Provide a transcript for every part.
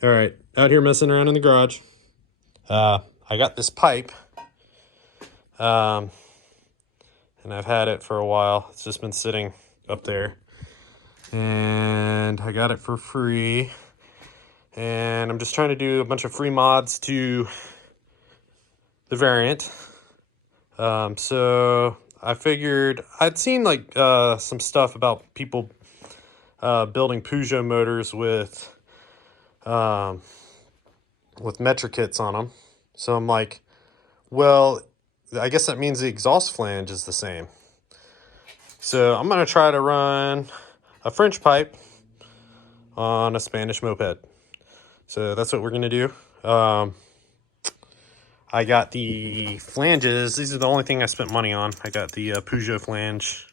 All right, out here messing around in the garage. I got this pipe, and I've had it for a while. It's just been sitting up there, and I got it for free. And I'm just trying to do a bunch of free mods to the variant. So I figured I'd seen like some stuff about people building Peugeot motors with metric kits on them. So I'm like, well, I guess that means the exhaust flange is the same. So I'm going to try to run a French pipe on a Spanish moped. So that's what we're going to do. I got the flanges. These are the only thing I spent money on. I got the Peugeot flange,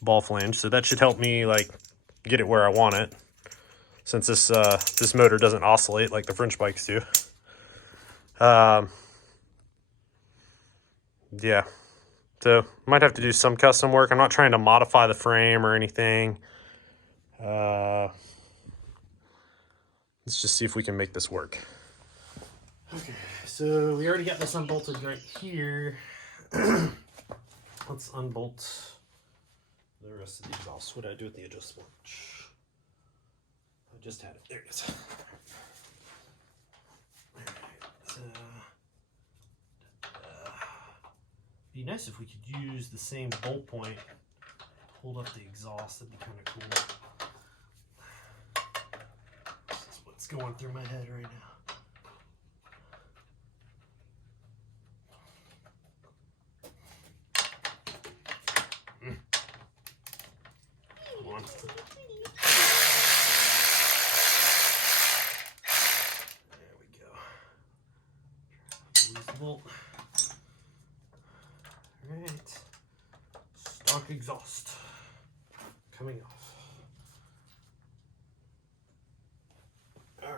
ball flange. So that should help me like get it where I want it, since this motor doesn't oscillate like the French bikes do. Yeah, so might have to do some custom work. I'm not trying to modify the frame or anything. Let's just see if we can make this work. Okay, so we already got this unbolted right here. Let's unbolt the rest of the exhaust. What did I do with the adjustment? I just had it. There it is. Be nice if we could use the same bolt point to hold up the exhaust. That'd be kind of cool. This is what's going through my head right now. Come on. There we go. Lose the bolt. Alright, stock exhaust coming off. Alright,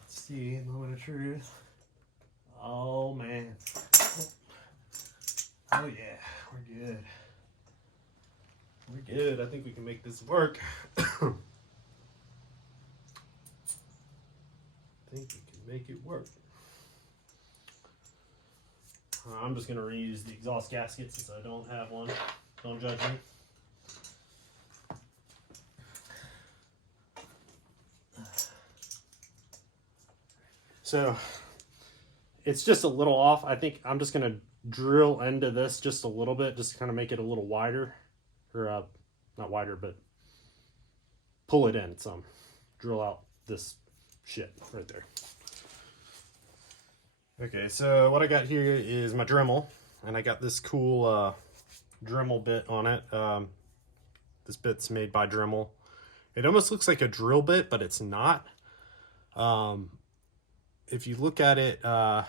let's see, moment of truth. Oh man. Oh yeah, we're good. We're good. I think we can make this work. I think we can make it work. I'm just going to reuse the exhaust gasket since I don't have one. Don't judge me. So it's just a little off. I think I'm just going to drill into this just a little bit, just to kind of make it a little wider. Or not wider, but pull it in some. Drill out this shit right there. Okay, so what I got here is my Dremel, and I got this cool Dremel bit on it. This bit's made by Dremel. It almost looks like a drill bit, but it's not. If you look at it, the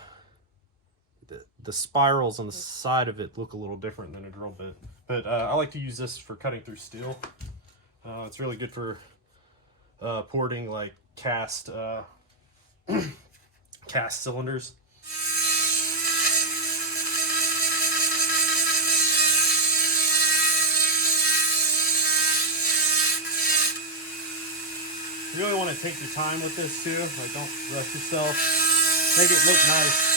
spirals on the side of it look a little different than a drill bit. But I like to use this for cutting through steel. It's really good for porting like cast cylinders. You really want to take your time with this too. Like, don't rush yourself. Make it look nice.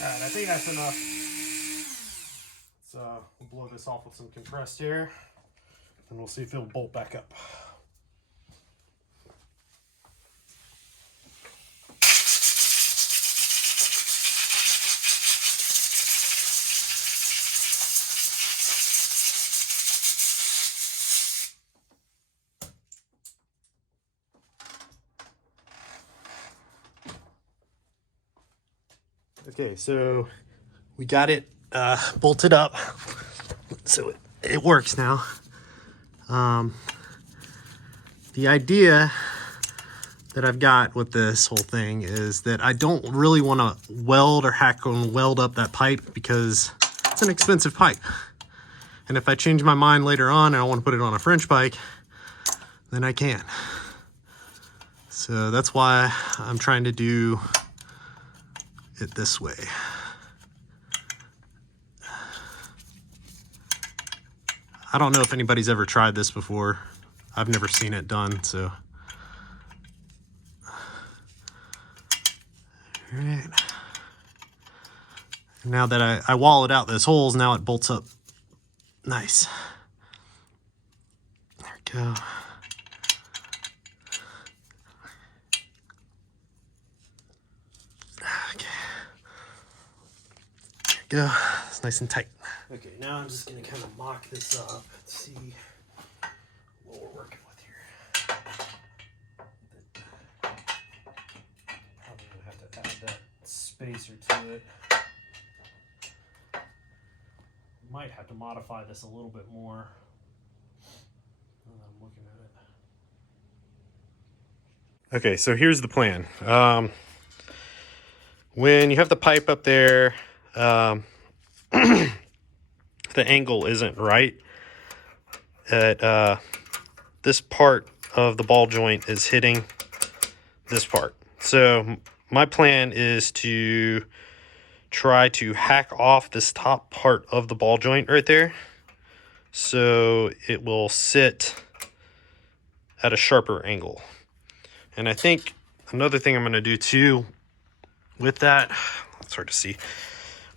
Alright, I think that's enough. So we'll blow this off with some compressed air, and we'll see if it'll bolt back up. Okay, so we got it bolted up, so it works now. The idea that I've got with this whole thing is that I don't really want to weld or hack and weld up that pipe because it's an expensive pipe. And if I change my mind later on and I want to put it on a French bike, then I can. So that's why I'm trying to do it this way. I don't know if anybody's ever tried this before. I've never seen it done, so. All right. Now that I wallowed out those holes, now it bolts up nice. There we go. Okay. There we go. It's nice and tight. Okay, now I'm just gonna kind of mock this up and see what we're working with here. Probably gonna have to add that spacer to it. Might have to modify this a little bit more. I'm looking at it. Okay, so here's the plan. When you have the pipe up there, the angle isn't right. This part of the ball joint is hitting this part. So my plan is to try to hack off this top part of the ball joint right there, so it will sit at a sharper angle. And I think another thing I'm going to do too with that, it's hard to see,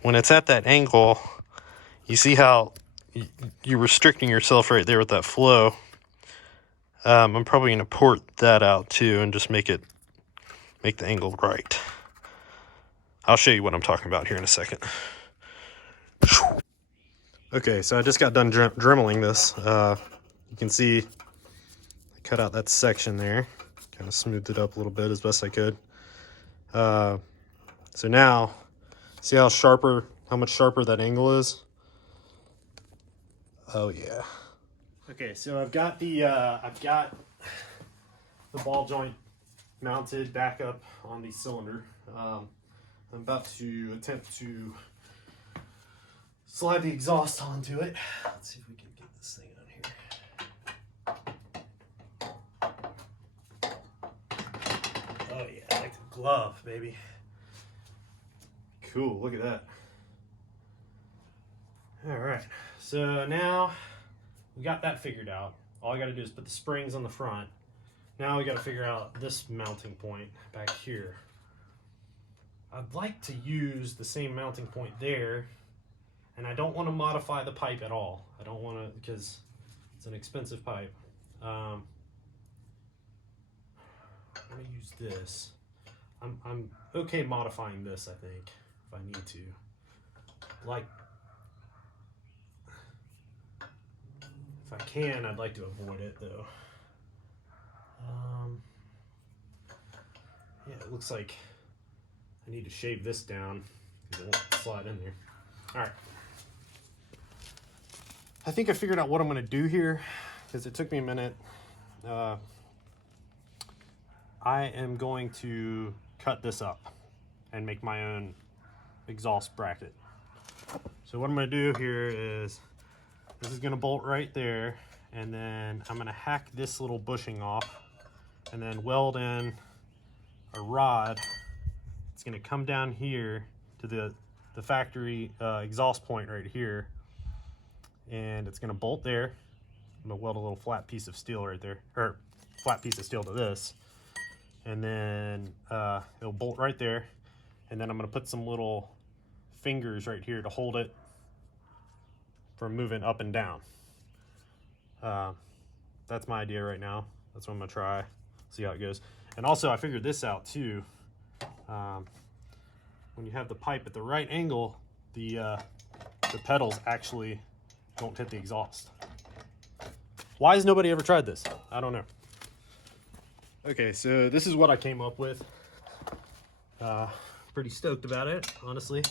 when it's at that angle, you see how you're restricting yourself right there with that flow. I'm probably going to port that out too and just make the angle right. I'll show you what I'm talking about here in a second. Okay, so I just got done dremeling this. You can see I cut out that section there, kind of smoothed it up a little bit as best I could. So now, see how much sharper that angle is? Oh yeah. Okay, so I've got the ball joint mounted back up on the cylinder. I'm about to attempt to slide the exhaust onto it. Let's see if we can get this thing on here. Oh yeah, like a glove, baby. Cool, look at that. All right, so now we got that figured out. All I gotta do is put the springs on the front. Now we gotta figure out this mounting point back here. I'd like to use the same mounting point there, and I don't want to modify the pipe at all. I don't want to, because it's an expensive pipe. I'm going to use this. I'm okay modifying this, I think, if I need to. Like, if I can, I'd like to avoid it, though. Yeah, it looks like I need to shave this down because it won't slide in there. All right. I think I figured out what I'm going to do here because it took me a minute. I am going to cut this up and make my own exhaust bracket. So what I'm going to do here is this is going to bolt right there, and then I'm going to hack this little bushing off and then weld in a rod. It's going to come down here to the factory exhaust point right here, and it's going to bolt there. I'm going to weld a little flat piece of steel right there, or flat piece of steel to this, and then it'll bolt right there, and then I'm going to put some little fingers right here to hold it from moving up and down. That's my idea right now. That's what I'm going to try, see how it goes. And also I figured this out too. When you have the pipe at the right angle, the pedals actually don't hit the exhaust. Why has nobody ever tried this? I don't know. Okay, so this is what I came up with. Pretty stoked about it, honestly.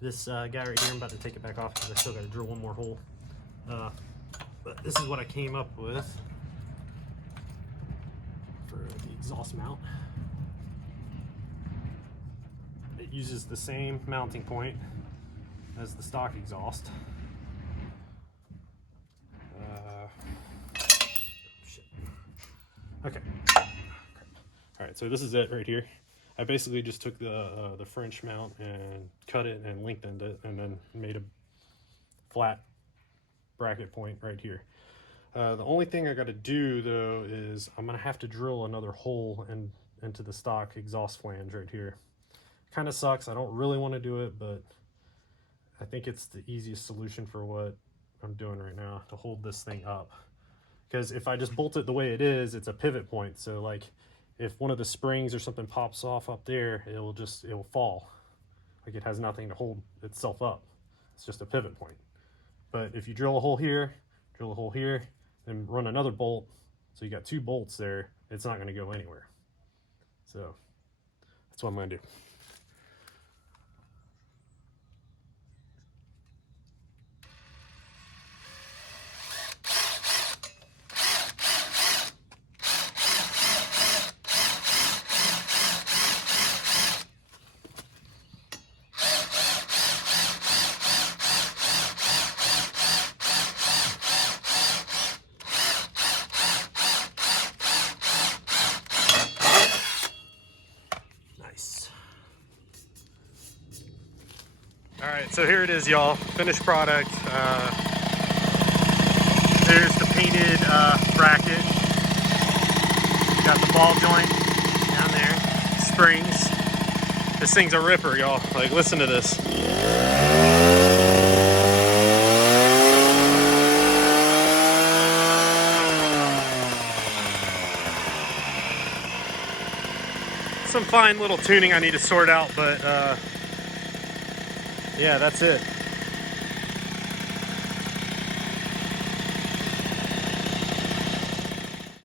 This guy right here, I'm about to take it back off because I still got to drill one more hole. But this is what I came up with for the exhaust mount. It uses the same mounting point as the stock exhaust. Shit. Okay. All right, so this is it right here. I basically just took the French mount and cut it and lengthened it, and then made a flat bracket point right here. The only thing I got to do though is I'm gonna have to drill another hole into the stock exhaust flange right here. Kind of sucks. I don't really want to do it, but I think it's the easiest solution for what I'm doing right now to hold this thing up. Because if I just bolt it the way it is, it's a pivot point. So like if one of the springs or something pops off up there, it will fall. Like it has nothing to hold itself up. It's just a pivot point. But if you drill a hole here, then run another bolt, so you got 2 bolts there, it's not going to go anywhere. So that's what I'm going to do. All right, so here it is, y'all. Finished product. There's the painted bracket. Got the ball joint down there. Springs. This thing's a ripper, y'all. Like, listen to this. Some fine little tuning I need to sort out, but yeah, that's it.